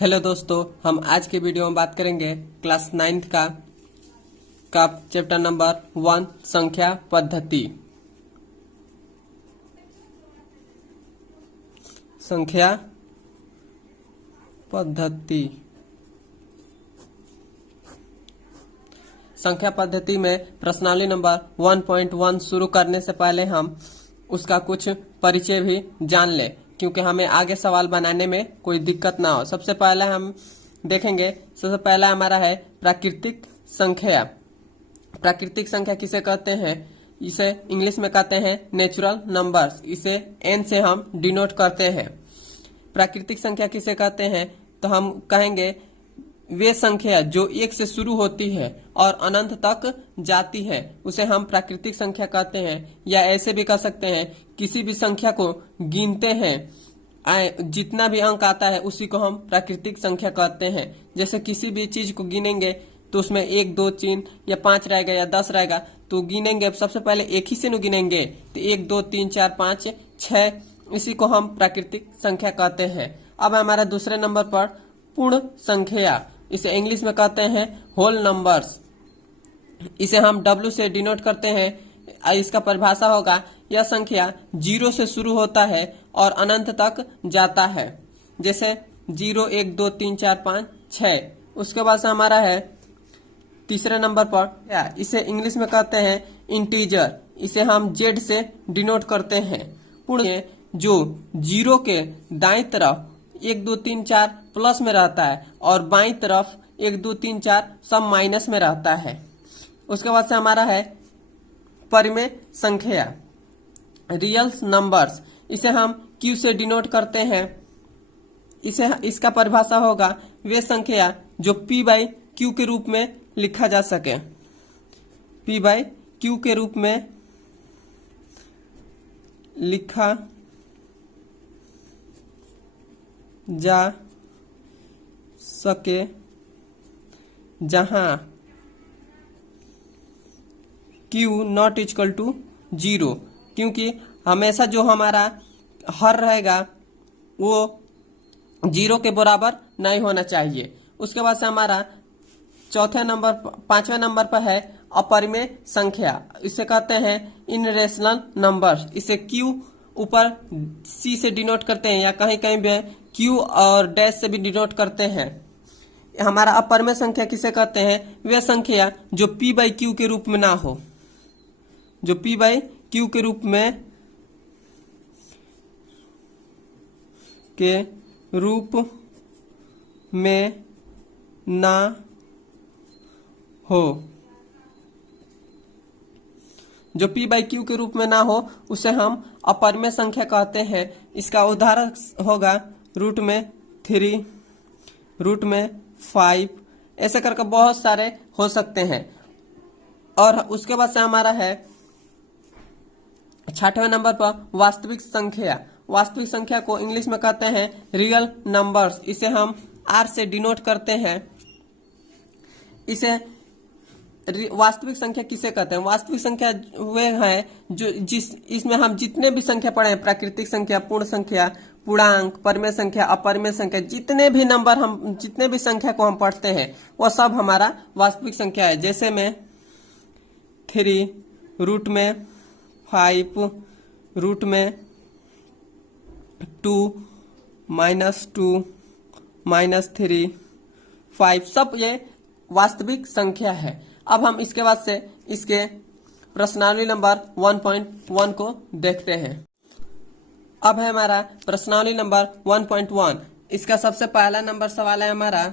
Hello दोस्तों, हम आज के वीडियो में बात करेंगे क्लास 9th का चैप्टर नंबर 1 संख्या पद्धति। संख्या पद्धति संख्या पद्धति में प्रश्नावली नंबर 1.1 शुरू करने से पहले हम उसका कुछ परिचय भी जान लें, क्योंकि हमें आगे सवाल बनाने में कोई दिक्कत ना हो। सबसे पहले हम देखेंगे, सबसे पहला हमारा है प्राकृतिक संख्या। प्राकृतिक संख्या किसे कहते हैं? इसे इंग्लिश में कहते हैं नेचुरल नंबर्स। इसे n से हम डिनोट करते हैं। प्राकृतिक संख्या किसे कहते हैं? तो हम कहेंगे वे संख्या जो 1 से शुरू होती है और अनंत तक जाती है, उसे हम प्राकृतिक संख्या कहते हैं। या ऐसे भी कह सकते हैं, किसी भी संख्या को गिनते हैं, जितना भी अंक आता है उसी को हम प्राकृतिक संख्या कहते हैं। जैसे किसी भी चीज को गिनेंगे तो उसमें 1 2 3 या 5 रहेगा या 10 रहेगा, तो गिनेंगे सबसे पहले एक ही से न गिनेंगे, तो 1 2 3 4 5 6, इसी को हम प्राकृतिक संख्या कहते हैं। अब हमारा दूसरे नंबर पर पूर्ण संख्या, इसे इंग्लिश में कहते हैं होल नंबर्स। इसे हम W से डिनोट करते हैं। इसका परिभाषा होगा, यह संख्या 0 से शुरू होता है और अनंत तक जाता है। जैसे 0 1 2 3 4 5 6। उसके बाद से हमारा है तीसरे नंबर पर, इसे इंग्लिश में कहते हैं इंटीजर। इसे हम Z से डिनोट करते हैं। पूर्ण जो 0 के दाएं तरफ 1 2 3 4 प्लस में रहता है और बाईं तरफ 1 2 3 4 सब माइनस में रहता है। उसके बाद से हमारा है परिमेय संख्या, रियल नंबर्स। इसे हम Q से डिनोट करते हैं। इसका परिभाषा होगा, वे संख्या जो P/Q के रूप में लिखा जा सके। P/Q के रूप में लिखा जा सके, जहां Q नॉट इक्वल टू 0, क्योंकि हमेशा जो हमारा हर रहेगा वो 0 के बराबर नहीं होना चाहिए। उसके बाद से हमारा पांचवें नंबर पर है अपरिमेय संख्या। इसे कहते हैं इनरेशनल नंबर्स। इसे Q ऊपर C से डिनोट करते हैं, या कहीं कहीं भी Q और डैश से भी डिनोट करते हैं। हमारा अपरिमेय संख्या किसे कहते हैं? वे संख्या जो P/Q के रूप में ना हो, जो P/Q के रूप में ना हो, जो P/Q के रूप में ना हो उसे हम अपरिमेय संख्या कहते हैं। इसका उदाहरण होगा √3, √5, ऐसे करके बहुत सारे हो सकते हैं। और उसके बाद से हमारा है 6वें नंबर पर वास्तविक संख्या। वास्तविक संख्या को इंग्लिश में कहते हैं रियल नंबर्स। इसे हम R से डिनोट करते हैं। इसे वास्तविक संख्या किसे कहते हैं? वास्तविक संख्या वे हैं जो इसमें हम जितने भी संख्या पढ़े हैं, प्राकृतिक संख्या, पूर्ण संख्या, पूर्णांक, परिमेय संख्या, अपरिमेय संख्या, जितने भी संख्या को हम पढ़ते हैं वो सब हमारा वास्तविक संख्या है। जैसे में 3, √5, √2, -2, -3, 5, सब ये वास्तविक संख्या है। अब हम इसके बाद से इसके प्रश्नावली नंबर 1.1 को देखते हैं। अब है हमारा प्रश्नावली नंबर 1.1। इसका सबसे पहला नंबर सवाल है हमारा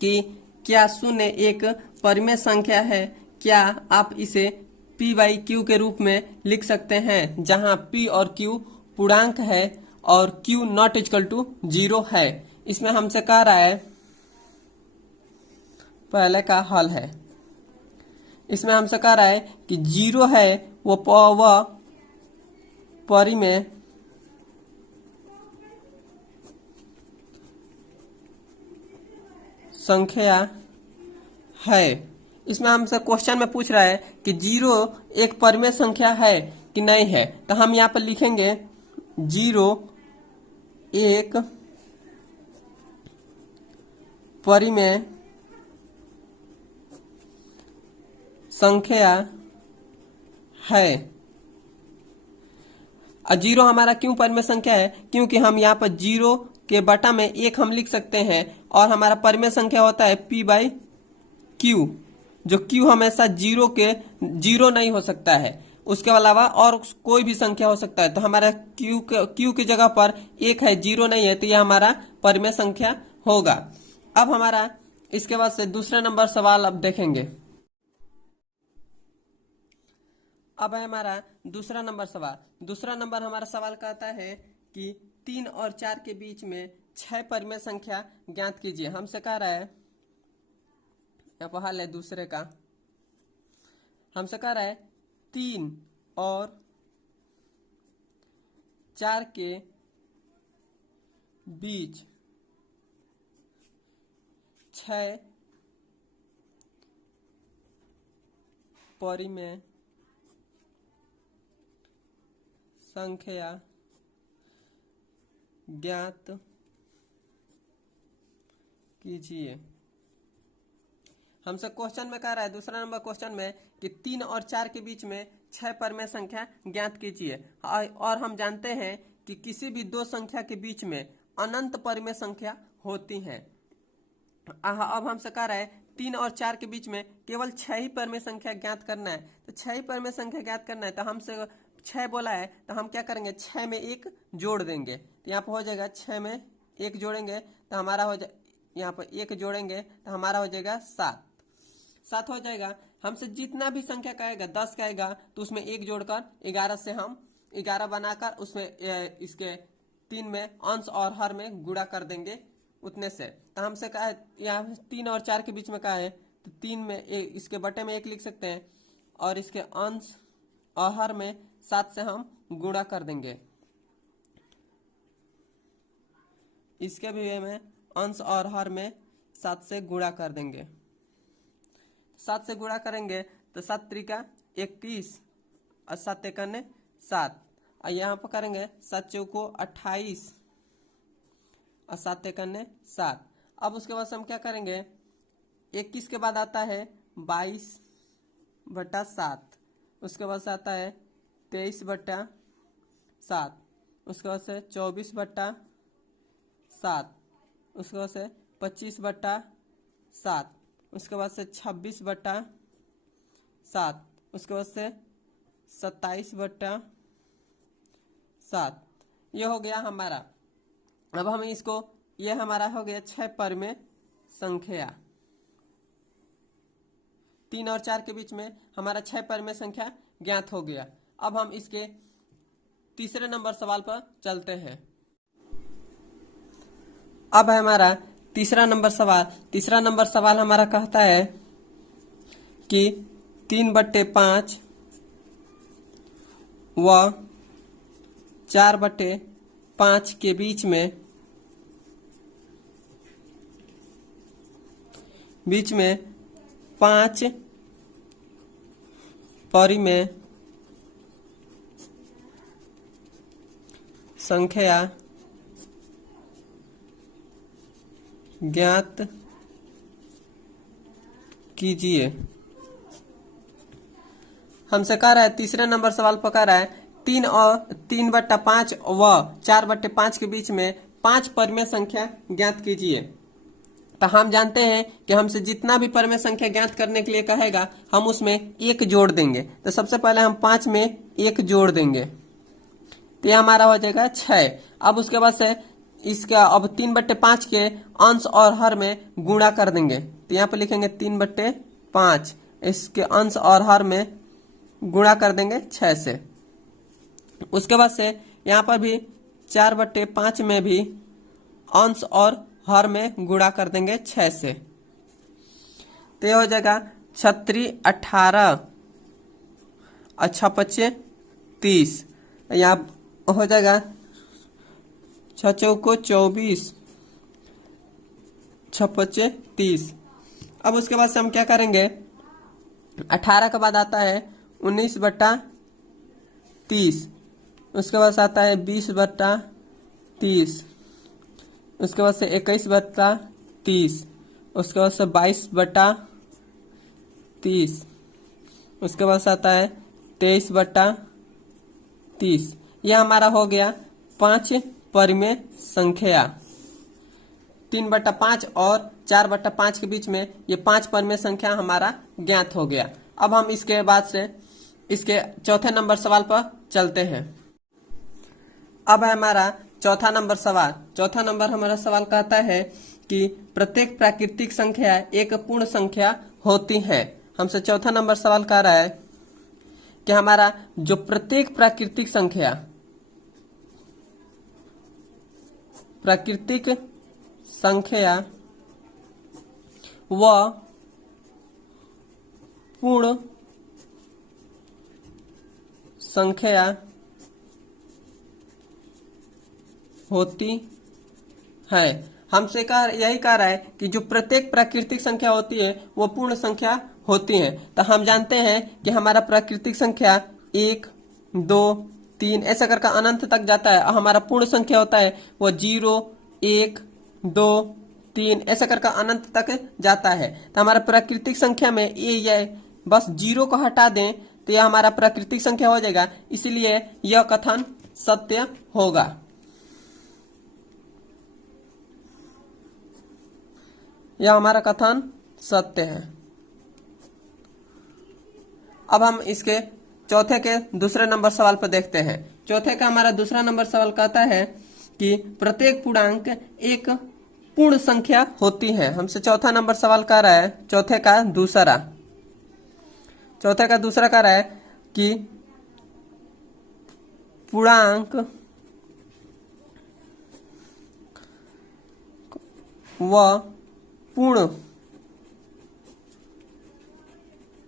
कि क्या 0 एक परिमेय संख्या है? क्या आप इसे P/Q के रूप में लिख सकते हैं, जहां P और Q पूर्णांक है और Q नॉट इक्वल टू 0 है? इसमें हमसे कह रहा है, पहले का हल है। इसमें हमसे कह रहा है कि 0 है वो परिमेय संख्या है। इसमें हमसे क्वेश्चन में पूछ रहा है कि 0 एक परिमेय संख्या है कि नहीं है। तो हम यहाँ पर लिखेंगे 0 एक परिमेय संख्या है। और जीरो हमारा क्यों परिमेय संख्या है? क्योंकि हम यहाँ पर जीरो के बटा में एक हम लिख सकते हैं और हमारा परिमेय संख्या होता है P बाई क्यू, जो क्यू हमेशा जीरो नहीं हो सकता है, उसके अलावा और कोई भी संख्या हो सकता है। तो हमारा क्यू की जगह पर एक है, जीरो नहीं है, तो यह हमारा परिमेय संख्या होगा। अब हमारा इसके बाद से दूसरा नंबर सवाल अब देखेंगे। अब है हमारा दूसरा नंबर सवाल। दूसरा नंबर हमारा सवाल कहता है कि 3 और 4 के बीच में 6 परिमेय संख्या ज्ञात कीजिए। हमसे कह रहा है, यहाँ पर हल है दूसरे का, हमसे कह रहा है 3 और 4 के बीच 6 परिमेय संख्या ज्ञात कीजिए। हमसे क्वेश्चन में कह रहा है, दूसरा नंबर क्वेश्चन में, कि 3 और 4 के बीच में 6 परिमेय संख्या ज्ञात कीजिए। और हम जानते हैं कि किसी भी दो संख्या के बीच में अनंत परिमेय संख्या होती है। अब हमसे कह रहा है 3 और 4 के बीच में केवल 6 ही परिमेय संख्या ज्ञात करना है। तो 6 ही परिमेय संख्या ज्ञात करना है, तो हमसे 6 बोला है, तो हम क्या करेंगे, 6 में 1 जोड़ देंगे। तो यहाँ पर हो जाएगा 6 में 1 जोड़ेंगे तो हमारा हो जाए, यहाँ पर 1 जोड़ेंगे तो हमारा हो जाएगा 7 हो जाएगा। हमसे जितना भी संख्या कहेगा, 10 कहेगा तो उसमें 1 जोड़कर 11 से हम 11 बनाकर उसमें इसके 3 में अंश और हर में गुणा कर देंगे उतने से। तो हमसे कहा है, यहाँ 3 और 4 के बीच में कहा है, तो 3 में इसके बटे में 1 लिख सकते हैं और इसके अंश और हर में 7 से हम गुणा कर देंगे। इसके भी हमें अंश और हर में 7 से गुणा कर देंगे। 7 से गुणा करेंगे तो 7 त्रिका 21 और 7 एकने 7, और यहाँ पर करेंगे 7 चौको 28 और 7 एकने 7। अब उसके बाद हम क्या करेंगे, 21 के बाद आता है 22/7, उसके बाद से आता है 23/7, उसके बाद से 24/7, उसके बाद से 25/7, उसके बाद से 26/7, उसके बाद से 27/7। ये हो गया हमारा। अब हम इसको, ये हमारा हो गया 6 परिमेय संख्या। 3 और 4 के बीच में हमारा 6 परिमेय संख्या ज्ञात हो गया। अब हम इसके तीसरे नंबर सवाल पर चलते हैं। अब है हमारा तीसरा नंबर सवाल। तीसरा नंबर सवाल हमारा कहता है कि 3/5 व 4/5 के बीच में 5 परिमेय संख्या ज्ञात कीजिए। हमसे कह रहा है, तीसरे नंबर सवाल पर कह रहा है 3/5 व 4/5 के बीच में 5 परिमेय संख्या ज्ञात कीजिए। तो हम जानते हैं कि हमसे जितना भी परिमेय संख्या ज्ञात करने के लिए कहेगा, हम उसमें 1 जोड़ देंगे। तो सबसे पहले हम 5 में 1 जोड़ देंगे, तो यह हमारा हो जाएगा 6। अब उसके बाद से इसका अब 3/5 के अंश और हर में गुणा कर देंगे। तो यहाँ पे लिखेंगे 3/5, इसके अंश और हर में गुणा कर देंगे 6 से। उसके बाद से यहाँ पर भी 4/5 में भी अंश और हर में गुणा कर देंगे 6 से। तो यह हो जाएगा 36 18 और 6×5 30। यहाँ हो जाएगा 6 चौको 24, 6×5 30। अब उसके बाद से हम क्या करेंगे, 18 के बाद आता है 19/30, उसके बाद से आता है 20/30, उसके बाद से 21/30, उसके बाद से 22/30, उसके बाद से आता है 23/30। यह हमारा हो गया 5 परिमेय संख्या। 3/5 और 4/5 के बीच में ये 5 परिमेय संख्या हमारा ज्ञात हो गया। अब हम इसके बाद से इसके चौथे नंबर सवाल पर चलते हैं। अब है हमारा चौथा नंबर सवाल। चौथा नंबर हमारा सवाल कहता है कि प्रत्येक प्राकृतिक संख्या एक पूर्ण संख्या होती है। हमसे चौथा नंबर सवाल कह रहा है कि हमारा जो प्रत्येक प्राकृतिक संख्या वह पूर्ण संख्या होती है। हमसे यही कह रहा है कि जो प्रत्येक प्राकृतिक संख्या होती है वो पूर्ण संख्या होती है। तो हम जानते हैं कि हमारा प्राकृतिक संख्या 1, 2, 3 ऐसा करके अनंत तक जाता है और हमारा पूर्ण संख्या होता है वो 0, 1, 2, 3 ऐसा करके अनंत तक जाता है। तो हमारा प्राकृतिक संख्या में ये बस 0 को हटा दें तो यह हमारा प्राकृतिक संख्या हो जाएगा, इसीलिए यह कथन सत्य होगा। यह हमारा कथन सत्य है। अब हम इसके चौथे के दूसरे नंबर सवाल पर देखते हैं। चौथे का हमारा दूसरा नंबर सवाल कहता है कि प्रत्येक पूर्णांक एक पूर्ण संख्या होती है। हमसे चौथा नंबर सवाल कह रहा है, चौथे का दूसरा कह रहा है कि पूर्णांक व पूर्ण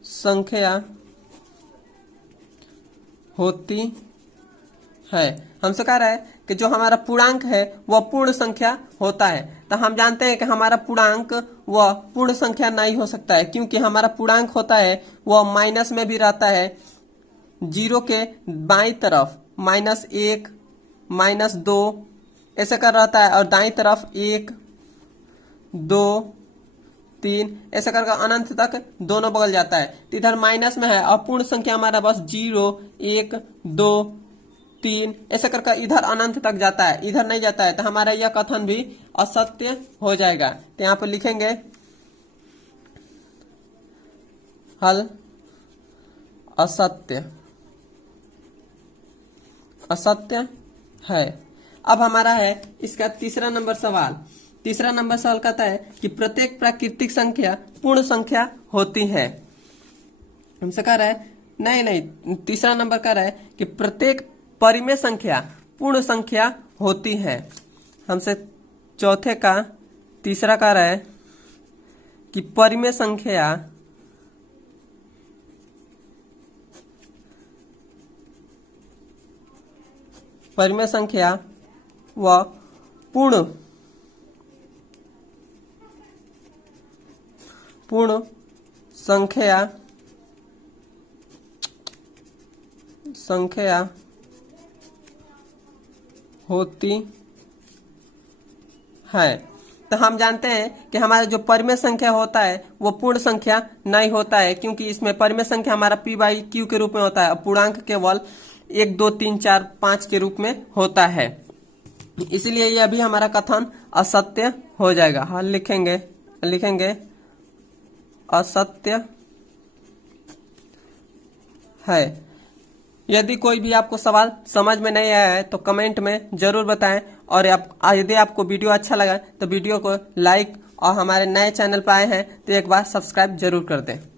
संख्या होती है। हमसे कह रहा है कि जो हमारा पूर्णांक है वह पूर्ण संख्या होता है। तो हम जानते हैं कि हमारा पूर्णांक वह पूर्ण संख्या नहीं हो सकता है, क्योंकि हमारा पूर्णांक होता है वह माइनस में भी रहता है। 0 के बाईं तरफ -1, -2 ऐसे कर रहता है और दाईं तरफ 1, 2, 3 ऐसा करके अनंत तक दोनों बगल जाता है। तो इधर माइनस में है और पूर्ण संख्या हमारा बस 0, 1, 2, 3 ऐसा करके इधर अनंत तक जाता है, इधर नहीं जाता है। तो हमारा यह कथन भी असत्य हो जाएगा। तो यहाँ पर लिखेंगे हल असत्य है। अब हमारा है इसका तीसरा नंबर सवाल। तीसरा नंबर सवाल कहता है कि प्रत्येक प्राकृतिक संख्या पूर्ण संख्या होती है। हमसे कह रहा है नहीं, तीसरा नंबर कह रहा है कि प्रत्येक परिमेय संख्या पूर्ण संख्या होती है। हमसे चौथे का तीसरा कह रहा है कि परिमेय संख्या व पूर्ण संख्या होती है। तो हम जानते हैं कि हमारा जो परिमेय संख्या होता है वो पूर्ण संख्या नहीं होता है, क्योंकि इसमें परिमेय संख्या हमारा p/q के रूप में होता है और पूर्णांक केवल 1, 2, 3, 4, 5 के रूप में होता है। इसलिए यह भी हमारा कथन असत्य हो जाएगा। हल लिखेंगे असत्य है। यदि कोई भी आपको सवाल समझ में नहीं आया है तो कमेंट में जरूर बताएं, और यदि आपको वीडियो अच्छा लगा तो वीडियो को लाइक और हमारे नए चैनल पर आए हैं तो एक बार सब्सक्राइब जरूर कर दें।